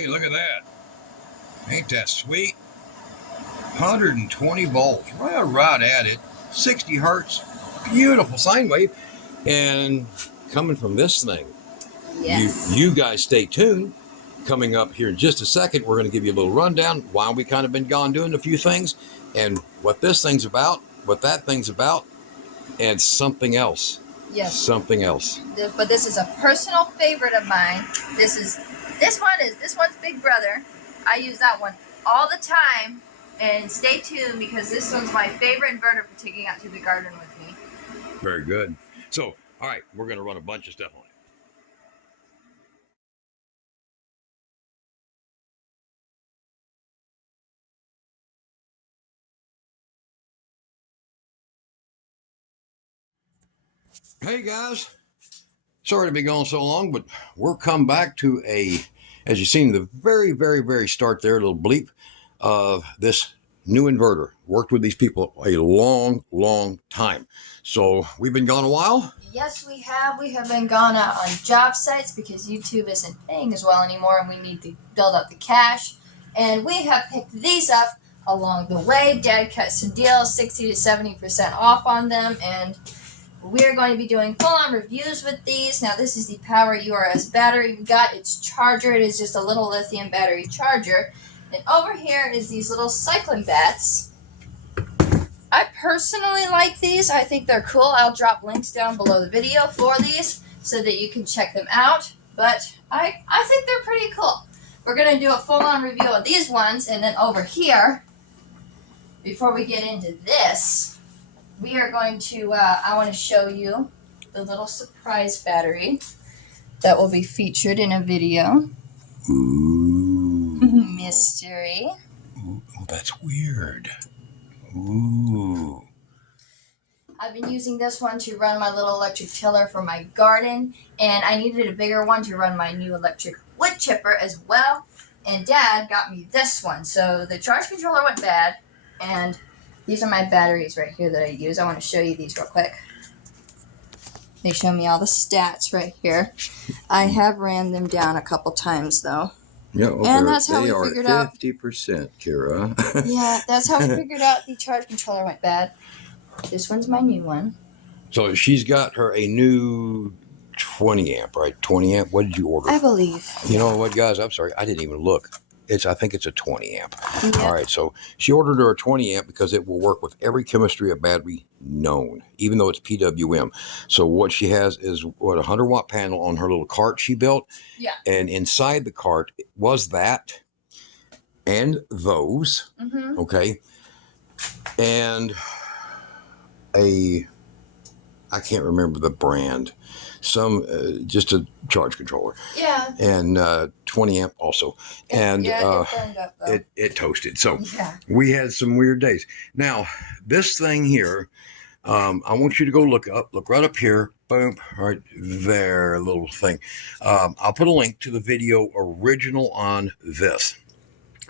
Hey, look at that. Ain't that sweet? 120 volts, right at it. 60 hertz, beautiful sine wave. And coming from this thing, yes, you guys stay tuned. Coming up here in just a second, we're going to give you a little rundown while we kind of been gone doing a few things and what this thing's about, what that thing's about, and something else. yes, Something else. but this is a personal favorite of mine. This one's big brother. I use that one all the time. And stay tuned because this one's my favorite inverter for taking out to the garden with me. Very good. So, all right, we're going to run a bunch of stuff on it. Hey guys, sorry to be gone so long, but we're come back to as you've seen the very, very, very start there, a little bleep of this new inverter. Worked with these people a long, long time. So we've been gone a while. Yes, we have. We have been gone out on job sites because YouTube isn't paying as well anymore and we need to build up the cash. And we have picked these up along the way. Dad cut some deals, 60 to 70% off on them. And we're going to be doing full-on reviews with these. Now, this is the Power URS battery. We got its charger. It is just a little lithium battery charger. And over here is these little cycling bats. I personally like these. I think they're cool. I'll drop links down below the video for these so that you can check them out. But I think they're pretty cool. We're going to do a full-on review of these ones. And then over here, before we get into this, we are going to, I want to show you the little surprise battery that will be featured in a video. Ooh. Mystery. Ooh, that's weird. Ooh. I've been using this one to run my little electric tiller for my garden, and I needed a bigger one to run my new electric wood chipper as well. And Dad got me this one. So the charge controller went bad, and these are my batteries right here that I use. I want to show you these real quick. They show me all the stats right here. I have ran them down a couple times though. Yeah, and that's how we figured out 50%, Kira. Yeah, that's how we figured out the charge controller went bad. This one's my new one. So she's got her a new 20 amp, right? 20 amp. What did you order? I believe. You know what, guys? I'm sorry. I didn't even look. I think it's a 20 amp. Yep. All right. So she ordered her a 20 amp because it will work with every chemistry of battery known, even though it's PWM. So what she has is a 100-watt panel on her little cart she built. Yeah. And inside the cart was that and those. Mm-hmm. Okay. And I can't remember the brand. Just a charge controller. Yeah. And 20 amp also. And yeah, it burned up though. It toasted. So yeah, we had some weird days. Now, this thing here, I want you to go look right up here. Boom, right there, a little thing. I'll put a link to the video original on this.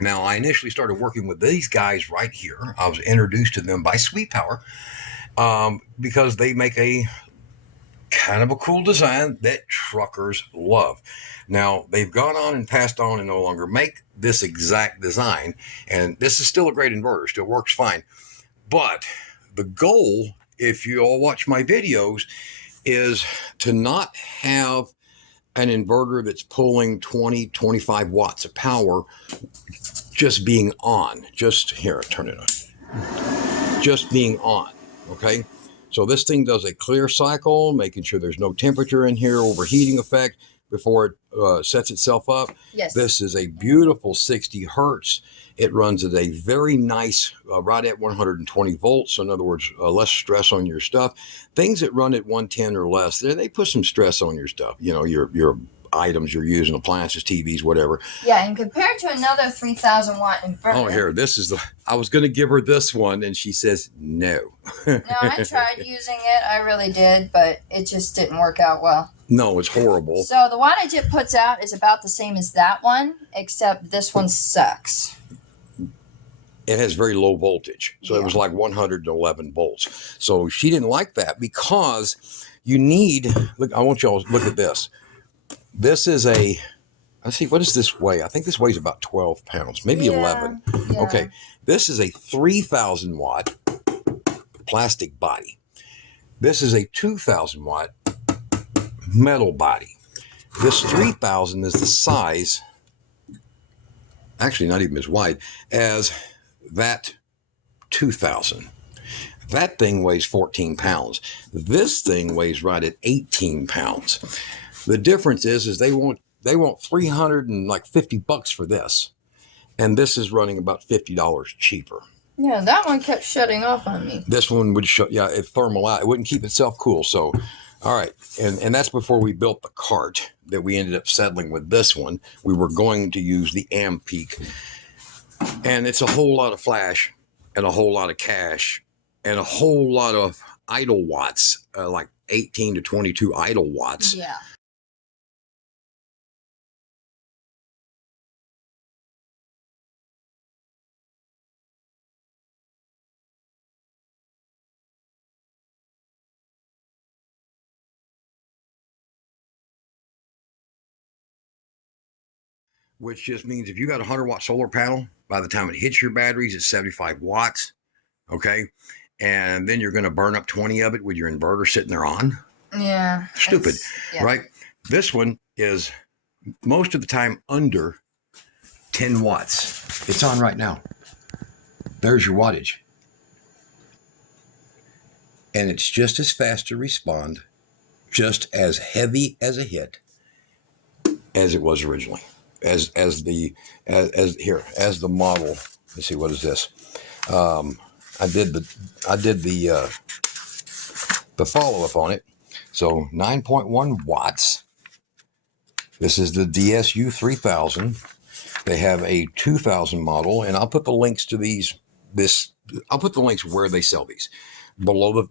Now, I initially started working with these guys right here. I was introduced to them by Sweet Power because they make a kind of a cool design that truckers love. Now, they've gone on and passed on and no longer make this exact design. And this is still a great inverter, still works fine. But the goal, if you all watch my videos, is to not have an inverter that's pulling 20, 25 watts of power just being on. Just here, turn it on. Just being on, okay? So this thing does a clear cycle, making sure there's no temperature in here, overheating effect before it sets itself up. Yes. This is a beautiful 60 hertz. It runs at a very nice, right at 120 volts. So in other words, less stress on your stuff. Things that run at 110 or less, they put some stress on your stuff. You know, your items you're using, appliances, TVs, whatever. Yeah, and compared to another 3,000 watt inverter. Oh, here, this is I was going to give her this one, and she says no. No, I tried using it. I really did, but it just didn't work out well. No, it's horrible. So the wattage it puts out is about the same as that one, except this one sucks. It has very low voltage. So Yeah. It was like 111 volts. So she didn't like that because you need, look, I want y'all to look at this. This is a Let's see, what does this weigh? I think this weighs about 12 pounds, maybe 11. Yeah. Okay, this is a 3,000 watt plastic body. This is a 2,000 watt metal body. This 3,000 is the size, actually not even as wide, as that 2,000. That thing weighs 14 pounds. This thing weighs right at 18 pounds. The difference is they want $350 for this, and this is running about $50 cheaper. Yeah, that one kept shutting off on me. This one would shut, yeah, it thermal out. It wouldn't keep itself cool. So, all right, and that's before we built the cart that we ended up settling with this one. We were going to use the Ampeak, and it's a whole lot of flash and a whole lot of cache and a whole lot of idle watts, like 18 to 22 idle watts. Yeah. Which just means if you got a 100-watt solar panel, by the time it hits your batteries, it's 75 watts, okay? And then you're going to burn up 20 of it with your inverter sitting there on. Yeah. Stupid, yeah. right? This one is most of the time under 10 watts. It's on right now. There's your wattage. And it's just as fast to respond, just as heavy as a hit as it was originally. As the model. Let's see, what is this? I did the follow up on it. So 9.1 watts. This is the DSU 3000. They have a 2000 model, and I'll put the links to I'll put the links where they sell these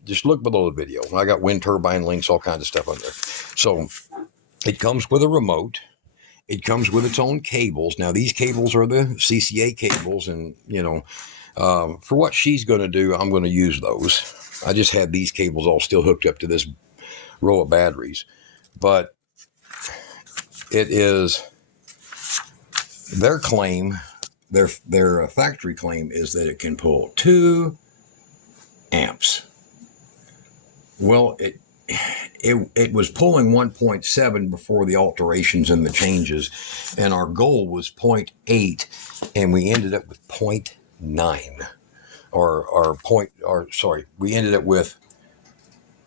just look below the video. I got wind turbine links, all kinds of stuff on there. So it comes with a remote. It comes with its own cables. Now, these cables are the CCA cables, and, for what she's going to do, I'm going to use those. I just had these cables all still hooked up to this row of batteries. But it is their claim, their factory claim is that it can pull 2 amps. Well, it was pulling 1.7 before the alterations and the changes, and our goal was 0.8, and we ended up with 0.9, we ended up with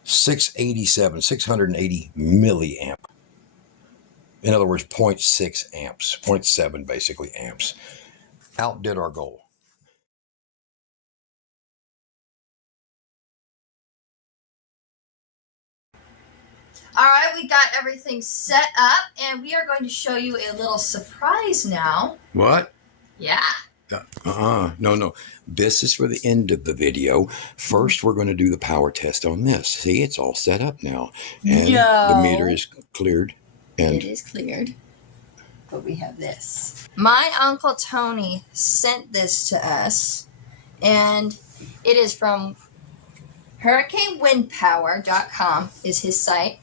680 milliamp. In other words, 0.6 amps, 0.7 basically amps. Outdid our goal. All right, we got everything set up, and we are going to show you a little surprise now. What? Yeah. No. This is for the end of the video. First, we're going to do the power test on this. See, it's all set up now. And the meter is cleared. And it is cleared. But we have this. My Uncle Tony sent this to us, and it is from HurricaneWindPower.com is his site.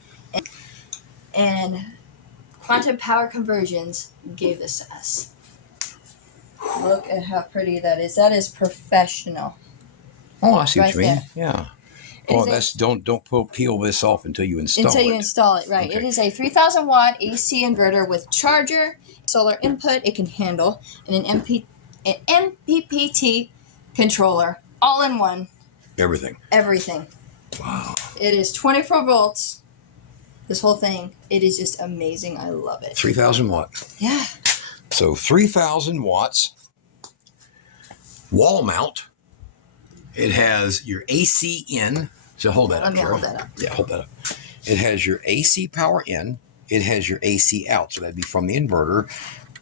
And Quantum Power Conversions gave this to us. Look at how pretty that is. That is professional. Oh, I see what you mean. There. Yeah. Oh, don't peel this off until you install it. Until you install it, right. Okay. It is a 3,000 watt AC inverter with charger, solar input it can handle, and an MPPT controller, all in one. Everything. Wow. It is 24 volts. This whole thing, it is just amazing. I love it. 3,000 watts. Yeah. So 3,000 watts, wall mount. It has your AC in. So hold that up. Let me hold that up. Yeah, hold that up. It has your AC power in. It has your AC out. So that'd be from the inverter.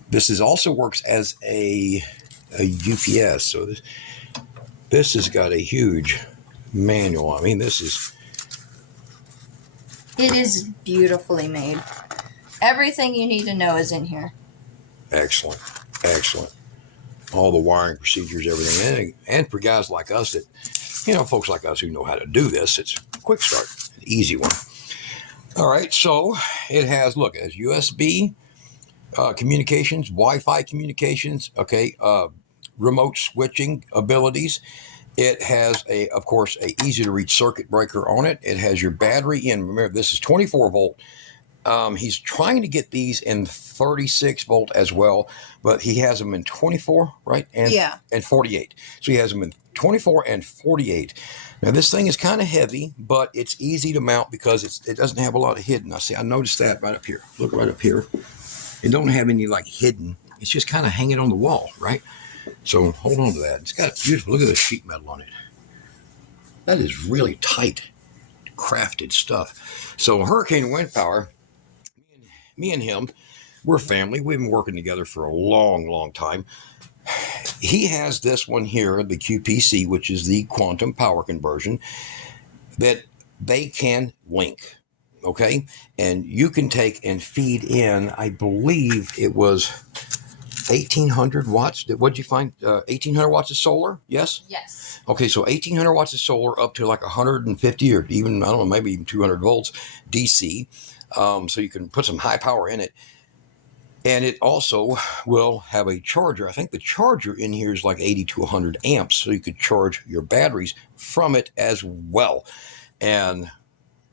This also works as a UPS. So this has got a huge manual. I mean, it is beautifully made. Everything you need to know is in here. Excellent. All the wiring procedures, everything. And for guys like us that, folks like us who know how to do this, it's a quick start, an easy one. All right, so it has USB, communications, Wi-Fi communications, okay, remote switching abilities. It has of course, a easy to reach circuit breaker on it. It has your battery in. Remember, this is 24 volt. He's trying to get these in 36 volt as well, but he has them in 24, right? And 48. So he has them in 24 and 48. Now this thing is kind of heavy, but it's easy to mount because it doesn't have a lot of hidden. I noticed that right up here. Look right up here. It don't have any like hidden. It's just kind of hanging on the wall, right? So hold on to that. It's got beautiful. Look at the sheet metal on it. That is really tight, crafted stuff. So Hurricane Wind Power, me and him, we're family. We've been working together for a long, long time. He has this one here, the QPC, which is the quantum power conversion, that they can link. Okay. And you can take and feed in, I believe it was 1,800 watts. What'd you find? 1,800 watts of solar? Yes? Yes. Okay, so 1,800 watts of solar up to like 150 or even, I don't know, maybe even 200 volts DC. So you can put some high power in it. And it also will have a charger. I think the charger in here is like 80 to 100 amps. So you could charge your batteries from it as well. And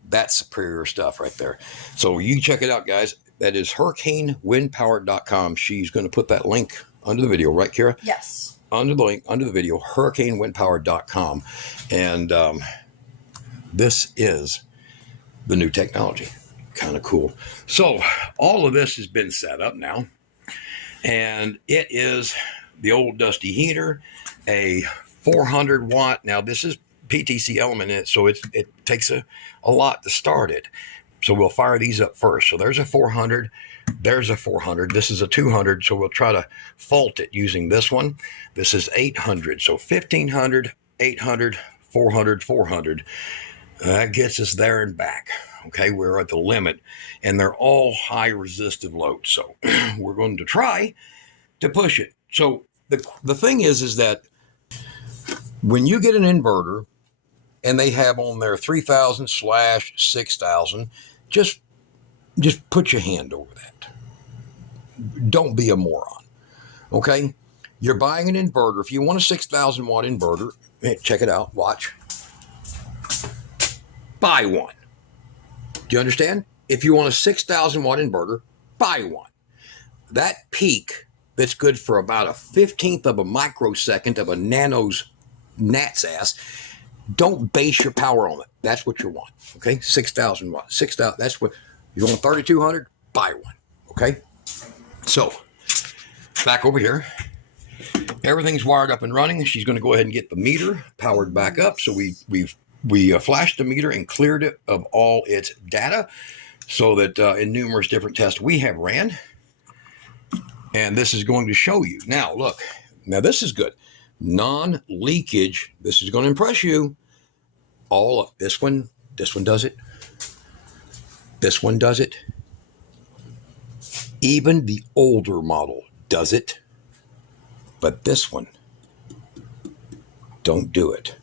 that's superior stuff right there. So you can check it out, guys. That is hurricanewindpower.com. She's going to put that link under the video, right, Kira? Yes. Under the link, under the video, hurricanewindpower.com. And this is the new technology. Kind of cool. So all of this has been set up now. And it is the old dusty heater, a 400 watt. Now this is PTC element in it, so it takes a lot to start it. So we'll fire these up first. So there's a 400, there's a 400, this is a 200. So we'll try to fault it using this one. This is 800. So 1,500, 800, 400, 400. That gets us there and back. Okay, we're at the limit, and they're all high resistive loads. So we're going to try to push it. So the thing is that when you get an inverter and they have on there 3,000/6,000, just put your hand over that. Don't be a moron. Okay, you're buying an inverter. If you want a 6,000 watt inverter, check it out. Watch. Buy one. Do you understand? If you want a 6,000 watt inverter, buy one. That peak that's good for about a 15th of a microsecond of a nano's gnat's ass, don't base your power on it. That's what you want. Okay? 6,000 watts. 6,000. That's what you want. 3,200, buy one. Okay? So, back over here. Everything's wired up and running. She's going to go ahead and get the meter powered back up. So we flashed the meter and cleared it of all its data so that in numerous different tests we have ran. And this is going to show you. Now, look. Now, this is good. Non-leakage. This is going to impress you. All of this one does it. This one does it. Even the older model does it. But this one don't do it.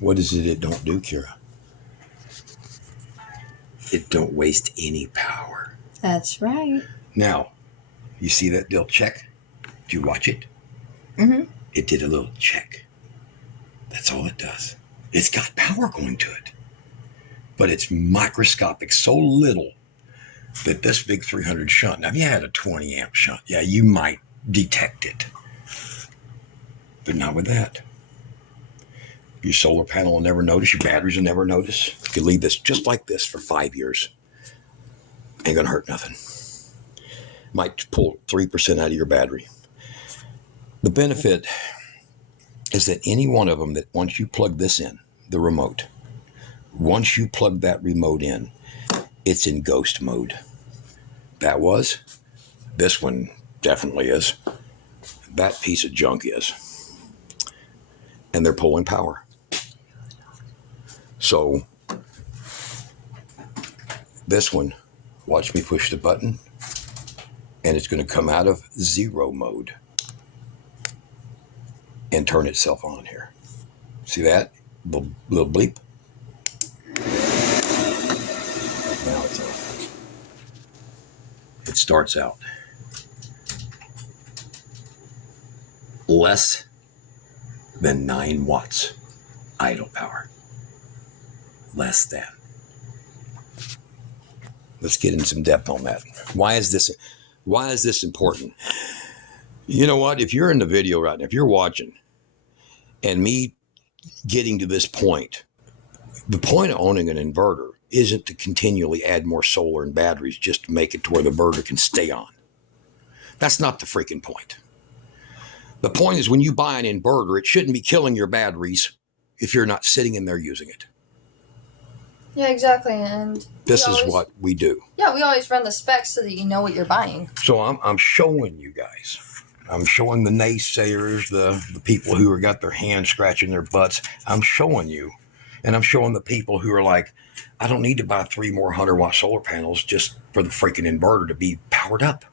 What is it don't do, Kira? It don't waste any power. That's right. Now, you see that little check? Did you watch it? Mm-hmm. It did a little check. That's all it does. It's got power going to it. But it's microscopic, so little that this big 300 shunt, now if you had a 20 amp shunt, yeah, you might detect it. But not with that. Your solar panel will never notice. Your batteries will never notice. You can leave this just like this for 5 years. Ain't going to hurt nothing. Might pull 3% out of your battery. The benefit is that any one of them that once you plug this in, the remote, once you plug that remote in, it's in ghost mode. That was. This one definitely is. That piece of junk is. And they're pulling power. So this one, watch me push the button, and it's going to come out of zero mode and turn itself on here. See that? Little bleep. Now it's on. It starts out. less than 9 watts idle power. Less than. Let's get in some depth on that. Why is this important? You know what? If you're in the video right now, if you're watching, and me getting to this point, the point of owning an inverter isn't to continually add more solar and batteries just to make it to where the inverter can stay on. That's not the freaking point. The point is when you buy an inverter, it shouldn't be killing your batteries if you're not sitting in there using it. Yeah, exactly. And this is what we do. Yeah, we always run the specs so that you know what you're buying. So I'm showing you guys. I'm showing the naysayers, the people who have got their hands scratching their butts. I'm showing you. And I'm showing the people who are like, I don't need to buy 3 more 100-watt solar panels just for the freaking inverter to be powered up.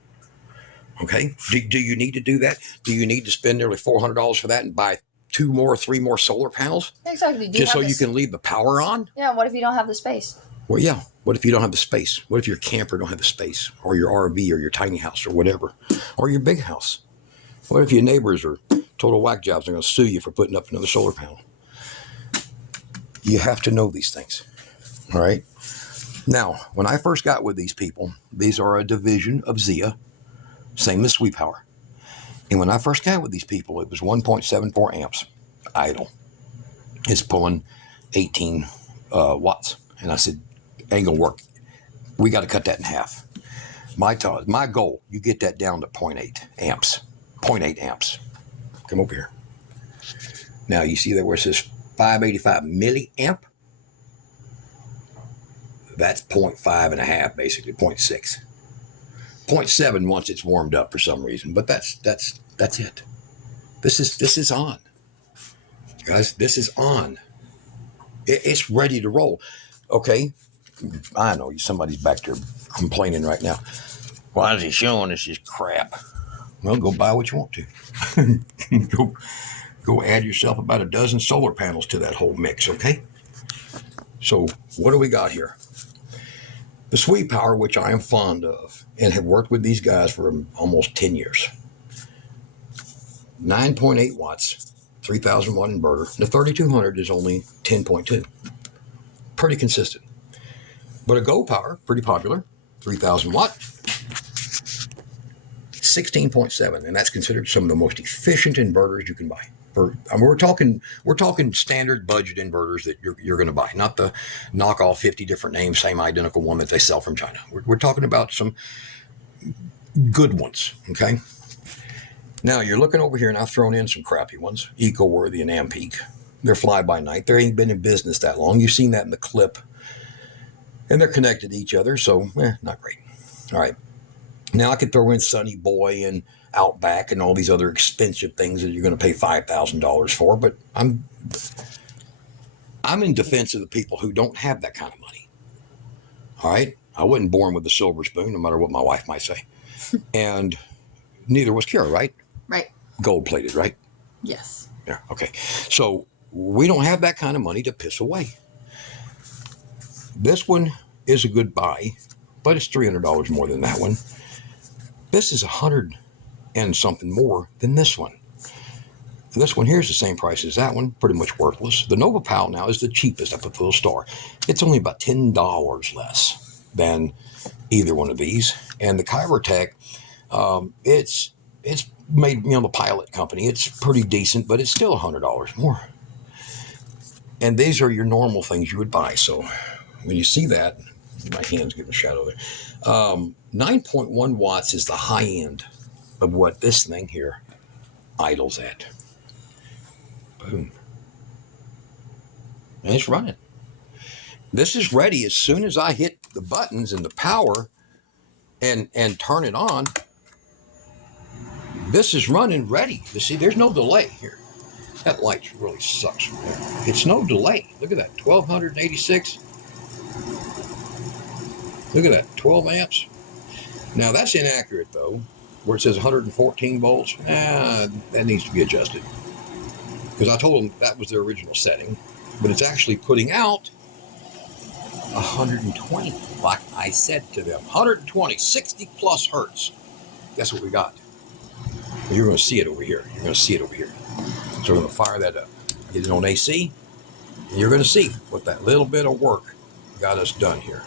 Okay? Do you need to do that? Do you need to spend nearly $400 for that and buy 2 more, 3 more solar panels? Exactly. Just so you can leave the power on? Yeah, what if you don't have the space? Well, yeah. What if you don't have the space? What if your camper don't have the space? Or your RV or your tiny house or whatever? Or your big house? What if your neighbors are total whack jobs and are going to sue you for putting up another solar panel? You have to know these things. All right? Now, when I first got with these people, these are a division of Zia, same as Sweet Power. And when I first got with these people, it was 1.74 amps idle. It's pulling 18 watts. And I said, ain't gonna work. We got to cut that in half. My goal, you get that down to 0.8 amps. 0.8 amps. Come over here. Now, you see there where it says 585 milliamp? That's 0.5 and a half, basically, 0.6. 0.7 once it's warmed up for some reason, but that's it. This is on. Guys, this is on. It's ready to roll. Okay, I know somebody's back there complaining right now. Why is he showing us this crap? Well, go buy what you want to. Go add yourself about a dozen solar panels to that whole mix, okay? So what do we got here? The Sweet Power, which I am fond of and have worked with these guys for almost 10 years. 9.8 watts, 3,000 watt inverter. The 3200 is only 10.2. Pretty consistent. But a Go Power, pretty popular, 3,000 watt, 16.7, and that's considered some of the most efficient inverters you can buy. We're talking standard budget inverters that you're going to buy, not the knockoff 50 different names, same identical one that they sell from China. We're talking about some good ones, okay? Now, you're looking over here, and I've thrown in some crappy ones, EcoWorthy and Ampeak. They're fly-by-night. They ain't been in business that long. You've seen that in the clip. And they're connected to each other, so, not great. All right. Now, I could throw in Sunny Boy and Outback and all these other expensive things that you're going to pay $5,000 for, but I'm in defense of the people who don't have that kind of money. All right? I wasn't born with a silver spoon, no matter what my wife might say. And neither was Kira, right? Right. Gold-plated, right? Yes. Yeah, okay. So we don't have that kind of money to piss away. This one is a good buy, but it's $300 more than that one. This is $100 and something more than this one. This one here is the same price as that one, pretty much worthless. The Nova Pal now is the cheapest up at Full Star. It's only about $10 less than either one of these. And the Kybertech, it's made, the Pilot company. It's pretty decent, but it's still $100 more. And these are your normal things you would buy. So when you see that, my hand's getting a shadow there. 9.1 watts is the high end of what this thing here idles at. Boom. And it's running. This is ready as soon as I hit the buttons and the power and turn it on. This is running ready. You see, there's no delay here. That light really sucks. It's no delay. Look at that, 1286. Look at that, 12 amps. Now that's inaccurate though, where it says 114 volts. That needs to be adjusted. Because I told them that was their original setting, but it's actually putting out 120, like I said to them. 120, 60 plus hertz. Guess what we got? You're going to see it over here. You're going to see it over here. So we're going to fire that up. Get it on AC. And you're going to see what that little bit of work got us done here.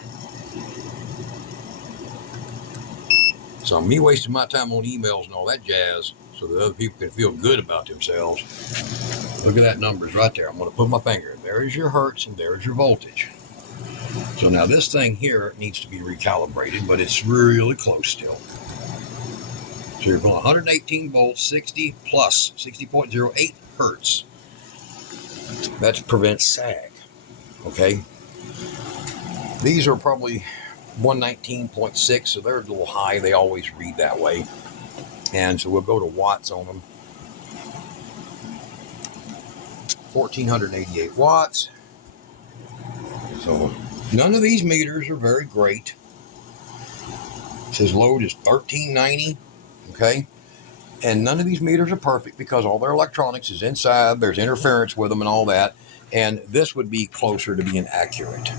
So me wasting my time on emails and all that jazz so that other people can feel good about themselves. Look at that numbers right there. I'm going to put my finger. There's your hertz and there's your voltage. So now this thing here needs to be recalibrated, but it's really close still. So you're going 118 volts, 60 plus 60.08 hertz. That prevents sag. Okay. These are probably 119.6, so they're a little high. They always read that way. And so we'll go to watts on them. 1,488 watts. So none of these meters are very great. It says load is 1390. Okay. And none of these meters are perfect because all their electronics is inside. There's interference with them and all that. And this would be closer to being accurate.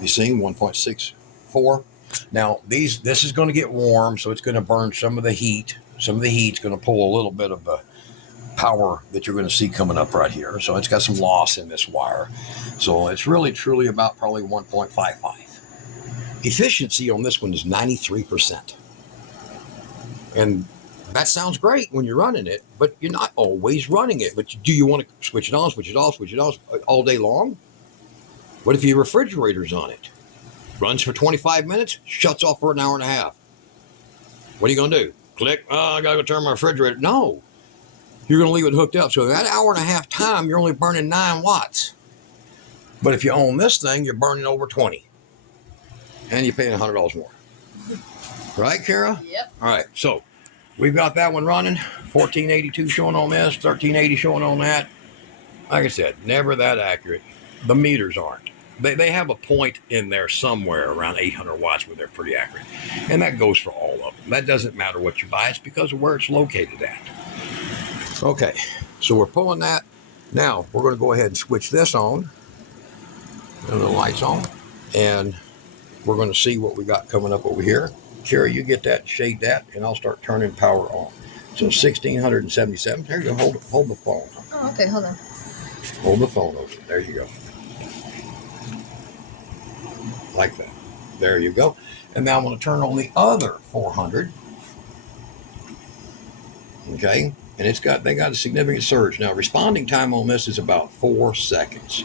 You see, 1.64. Now, this is going to get warm, so it's going to burn some of the heat. Some of the heat's going to pull a little bit of the power that you're going to see coming up right here. So it's got some loss in this wire. So it's really, truly about probably 1.55. Efficiency on this one is 93%. And that sounds great when you're running it, but you're not always running it. But do you want to switch it on, switch it off, switch it off all day long? What if your refrigerator's on it? Runs for 25 minutes, shuts off for an hour and a half. What are you going to do? Click, I got to go turn my refrigerator. No, you're going to leave it hooked up. So that hour and a half time, you're only burning 9 watts. But if you own this thing, you're burning over 20. And you're paying $100 more. Right, Kara? Yep. All right, so we've got that one running. 1482 showing on this, 1380 showing on that. Like I said, never that accurate. The meters aren't. They have a point in there somewhere around 800 watts where they're pretty accurate. And that goes for all of them. That doesn't matter what you buy. It's because of where it's located at. Okay, so we're pulling that. Now, we're going to go ahead and switch this on. And the lights on. And we're going to see what we got coming up over here. Kara, you get that, shade that, and I'll start turning power on. So 1677. There you go. Hold the phone. Oh, okay. Hold on. Hold the phone over. There you go. Like that. There you go. And now I'm going to turn on the other 400. Okay. And they got a significant surge. Now, responding time on this is about 4 seconds.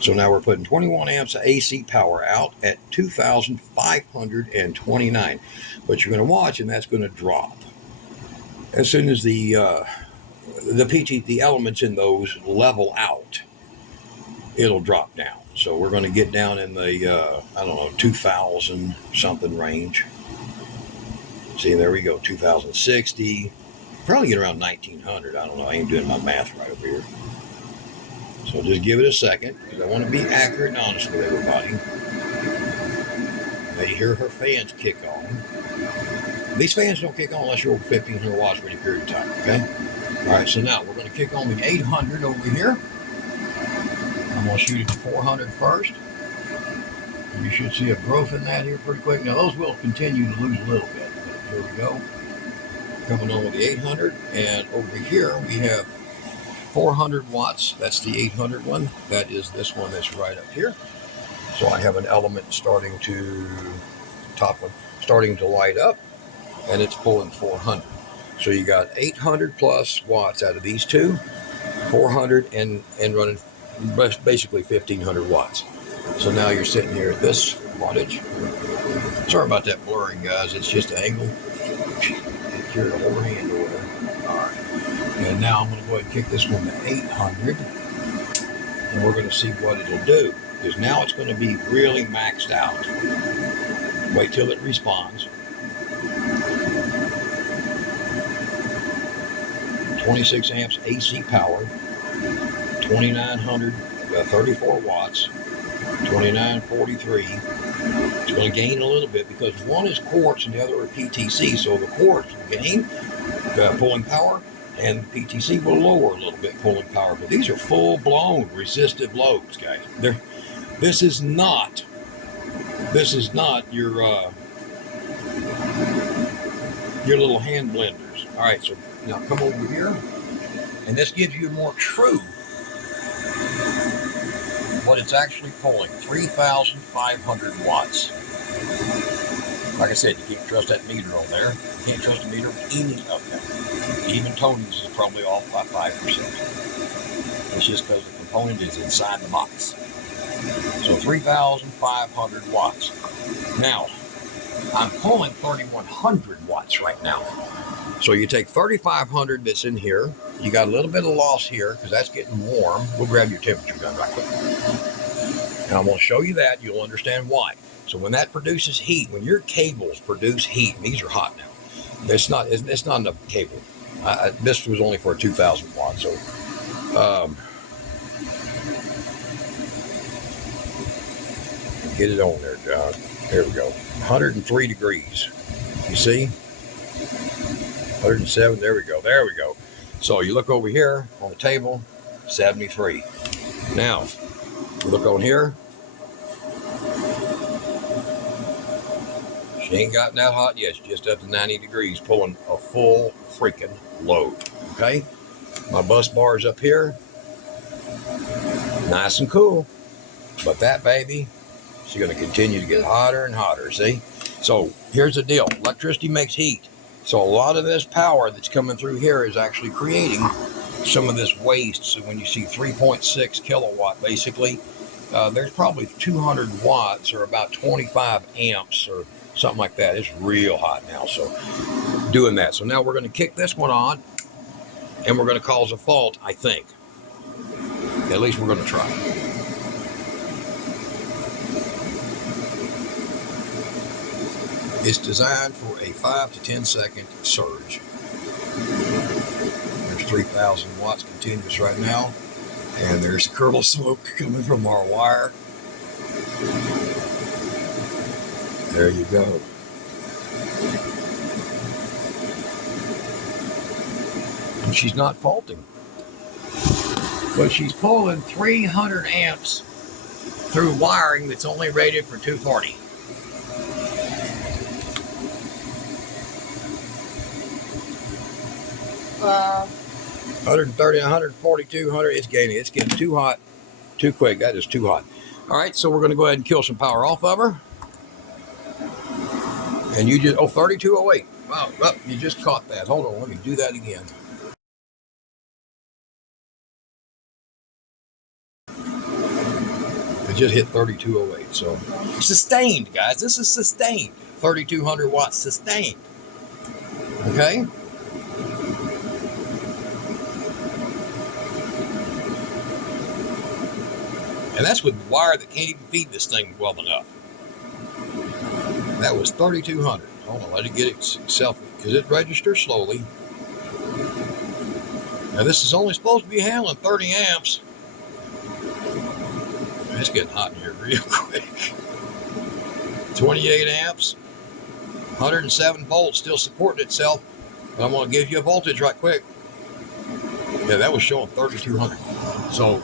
So now we're putting 21 amps of AC power out at 2,529. But you're going to watch, and that's going to drop. As soon as the elements in those level out, it'll drop down. So we're going to get down in the, 2,000 something range. See, there we go, 2,060. Probably get around 1,900. I don't know. I ain't doing my math right over here. So just give it a second, because I want to be accurate and honest with everybody. Now you hear her fans kick on. These fans don't kick on unless you're over 1,500 watts for any period of time, okay? All right, so now we're going to kick on the 800 over here. I'm going to shoot it to 400 first. You should see a growth in that here pretty quick. Now, those will continue to lose a little bit. But here we go. Coming on with the 800. And over here, we have 400 watts. That's the 800 one. That is this one that's right up here. So I have an element starting to light up, and it's pulling 400. So you got 800 plus watts out of these two, 400 and running basically 1,500 watts. So now you're sitting here at this wattage. Sorry about that blurring, guys. It's just an angle. Carry the whole hand over there. All right. And now I'm going to go ahead and kick this one to 800. And we're going to see what it'll do. Because now it's going to be really maxed out. Wait till it responds. 26 amps AC power. 2,934 watts. 2943. It's going to gain a little bit because one is quartz and the other are PTC. So the quartz will gain pulling power, and the PTC will lower a little bit pulling power. But these are full-blown resistive loads, guys. This is not your little hand blenders. All right, so Now come over here, and this gives you a more true what it's actually pulling, 3,500 watts. Like I said, you can't trust that meter on there. You can't trust the meter with any of them. Even Tony's is probably off by 5%. It's just because the component is inside the box. So 3,500 watts. Now, I'm pulling 3,100 watts right now. So you take 3,500 that's in here. You got a little bit of loss here because that's getting warm. We'll grab your temperature gun right quick. And I'm going to show you that. You'll understand why. So when that produces heat, when your cables produce heat, and these are hot now, it's not enough cable. This was only for 2,000 watts. So get it on there, John. There we go. 103 degrees. You see? 107. There we go. There we go. So you look over here on the table, 73. Now, look on here. She ain't gotten that hot yet. She's just up to 90 degrees, pulling a full freaking load. Okay? My bus bar is up here. Nice and cool. But that baby, she's going to continue to get hotter and hotter, see? So here's the deal. Electricity makes heat. So a lot of this power that's coming through here is actually creating some of this waste. So when you see 3.6 kilowatt, basically, there's probably 200 watts or about 25 amps or something like that. It's real hot now. So doing that. So now we're going to kick this one on and we're going to cause a fault, I think. At least we're going to try. It's designed for a 5 to 10 second surge. There's 3,000 watts continuous right now. And there's a curl of smoke coming from our wire. There you go. And she's not faulting. But she's pulling 300 amps through wiring that's only rated for 240. Wow. 130, 140, 200. It's gaining. It's getting too hot, too quick. That is too hot. All right, so we're going to go ahead and kill some power off of her. And you just, 3208. Wow, oh, you just caught that. Hold on, let me do that again. It just hit 3208. So sustained, guys. This is sustained. 3,200 watts sustained. Okay. And that's with the wire that can't even feed this thing well enough. That was 3,200. Hold on, let it get itself, because it registers slowly. Now this is only supposed to be handling 30 amps. It's getting hot in here real quick. 28 amps, 107 volts, still supporting itself. But I'm going to give you a voltage right quick. Yeah, that was showing 3,200. So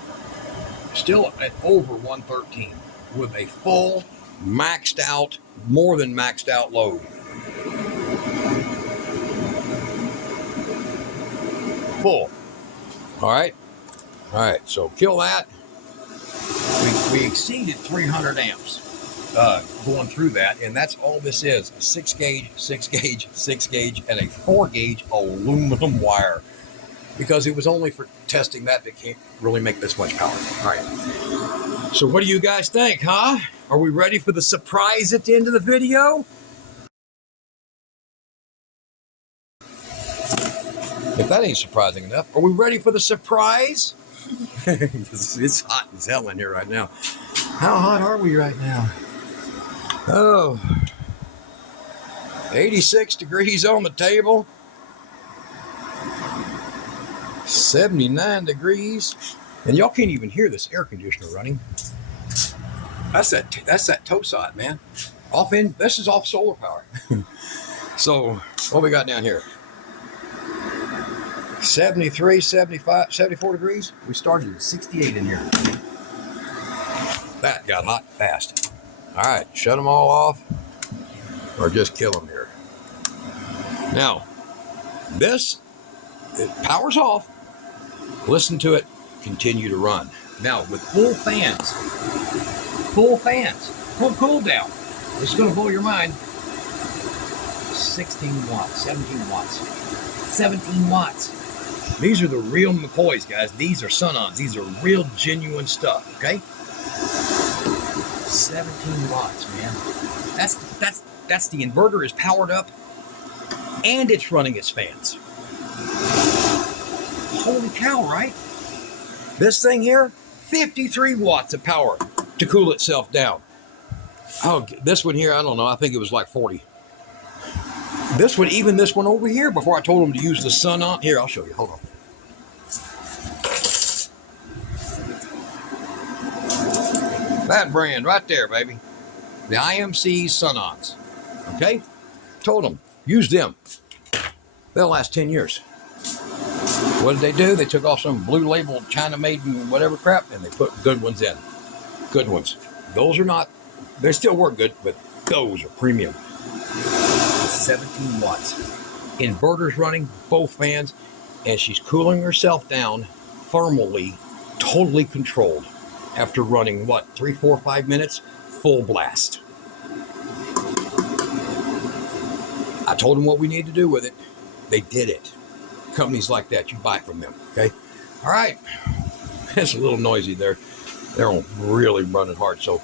still at over 113 with a full maxed out, more than maxed out load. Full. All right. So kill that. We exceeded 300 amps going through that, and that's all this is: a 6 gauge, 6 gauge, 6 gauge, and a 4 gauge aluminum wire. Because it was only for testing that can't really make this much power. All right. So what do you guys think, huh? Are we ready for the surprise at the end of the video? If that ain't surprising enough, are we ready for the surprise? It's hot as hell in here right now. How hot are we right now? Oh, 86 degrees on the table. 79 degrees. And y'all can't even hear this air conditioner running. That's that Tosot, man. This is off solar power. So what we got down here? 73, 75, 74 degrees. We started at 68 in here. That got hot fast. All right, shut them all off or just kill them here. Now, this Power's off. Listen to it. Continue to run. Now, with full fans, full cool down. This is going to blow your mind. 16 watts, 17 watts, 17 watts. These are the real McCoys, guys. These are Sun-Ons. These are real, genuine stuff, okay? 17 watts, man. That's the inverter is powered up and it's running its fans. Holy cow, right? This thing here, 53 watts of power to cool itself down. Oh, this one here, I don't know. I think it was like 40. This one, even this one over here, before I told them to use the Sun-On. Here, I'll show you. Hold on. That brand right there, baby. The IMC Sun-Ons. Okay? Told them, use them. They'll last 10 years. What did they do? They took off some blue label, China made and whatever crap, and they put good ones in. Good ones. Those are not, they still work good, but those are premium. 17 watts. Inverter's running, both fans, and she's cooling herself down thermally, totally controlled. After running, what, 3, 4, 5 minutes? Full blast. I told them what we need to do with it. They did it. Companies like that, you buy from them, okay? All right. It's a little noisy there. They're really running hard. So,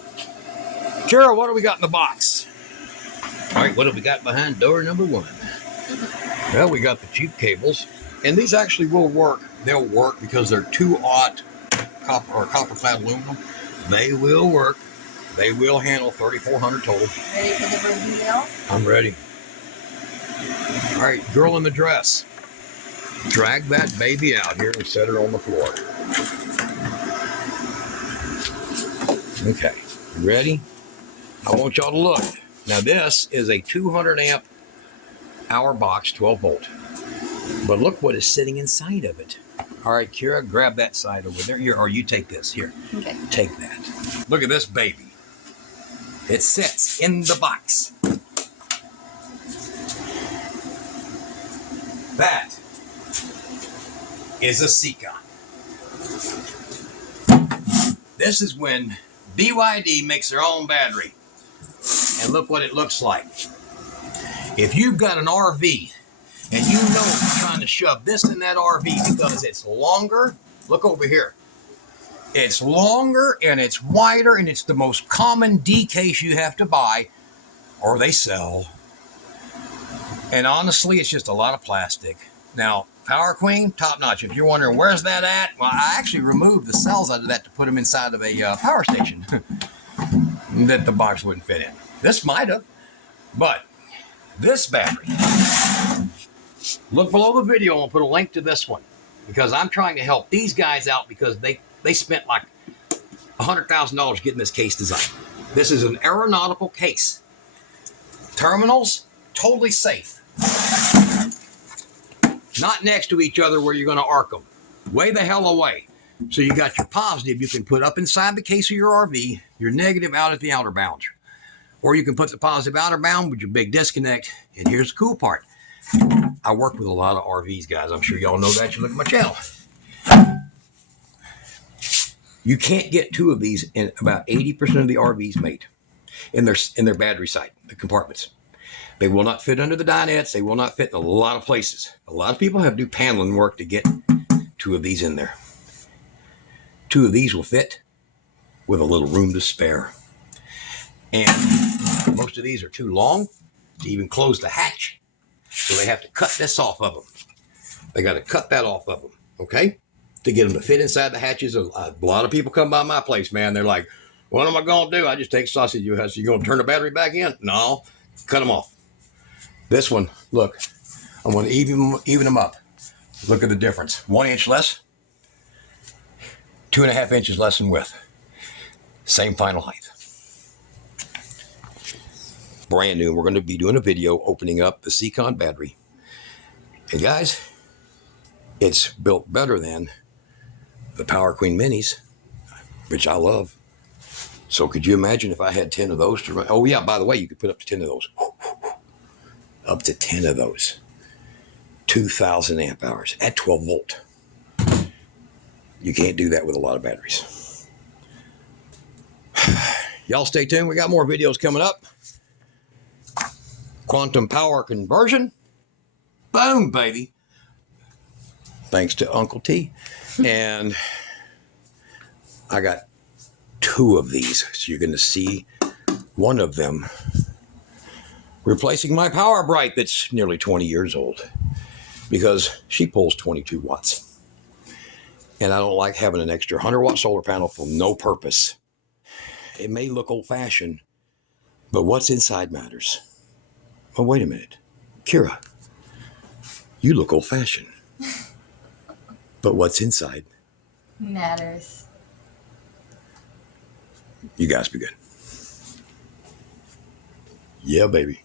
Carol, what do we got in the box? All right, what have we got behind door number 1? Well, we got the cheap cables. And these actually will work. They'll work because they're 2-aught copper clad aluminum. They will work. They will handle 3,400 total. Ready for the reveal? I'm ready. All right, girl in the dress. Drag that baby out here and set her on the floor. Okay, ready? I want y'all to look. Now this is a 200 amp hour box, 12 volt. But look what is sitting inside of it. All right, Kira, grab that side over there. Here, or you take this. Here. Okay. Take that. Look at this baby. It sits in the box. That is a Seacon. This is when BYD makes their own battery. And look what it looks like. If you've got an RV and you know you're trying to shove this in that RV because it's longer, look over here. It's longer and it's wider and it's the most common D case you have to buy or they sell. And honestly, it's just a lot of plastic. Now, Power Queen, top notch. If you're wondering where's that at, well, I actually removed the cells out of that to put them inside of a power station that the box wouldn't fit in. This might have, but this battery, look below the video and I'll put a link to this one because I'm trying to help these guys out because they spent like $100,000 getting this case designed. This is an aeronautical case. Terminals, totally safe. Not next to each other where you're going to arc them. Way the hell away. So you got your positive you can put up inside the case of your RV, your negative out at the outer bound. Or you can put the positive outer bound with your big disconnect. And here's the cool part. I work with a lot of RVs, guys. I'm sure y'all know that. You look at my channel. You can't get 2 of these in about 80% of the RVs made in their battery side, the compartments. They will not fit under the dinettes. They will not fit in a lot of places. A lot of people have to do paneling work to get 2 of these in there. 2 of these will fit with a little room to spare. And most of these are too long to even close the hatch. So they have to cut this off of them. They got to cut that off of them, okay? To get them to fit inside the hatches. A lot of people come by my place, man. They're like, what am I going to do? I just take sausage. You going to turn the battery back in? No, cut them off. This one, look, I'm going to even them up. Look at the difference. 1 inch less, 2.5 inches less in width. Same final height. Brand new. We're going to be doing a video opening up the Seacon battery. And guys, it's built better than the Power Queen Minis, which I love. So could you imagine if I had 10 of those to run? Oh yeah, by the way, you could put up to 10 of those. Up to 10 of those. 2,000 amp hours at 12 volt. You can't do that with a lot of batteries. Y'all stay tuned. We got more videos coming up. Quantum power conversion. Boom, baby. Thanks to Uncle T. And I got 2 of these. So you're going to see one of them replacing my Power Bright that's nearly 20 years old because she pulls 22 watts. And I don't like having an extra 100-watt solar panel for no purpose. It may look old-fashioned, but what's inside matters. Oh, wait a minute. Kira, you look old-fashioned. But what's inside matters. You guys be good. Yeah, baby.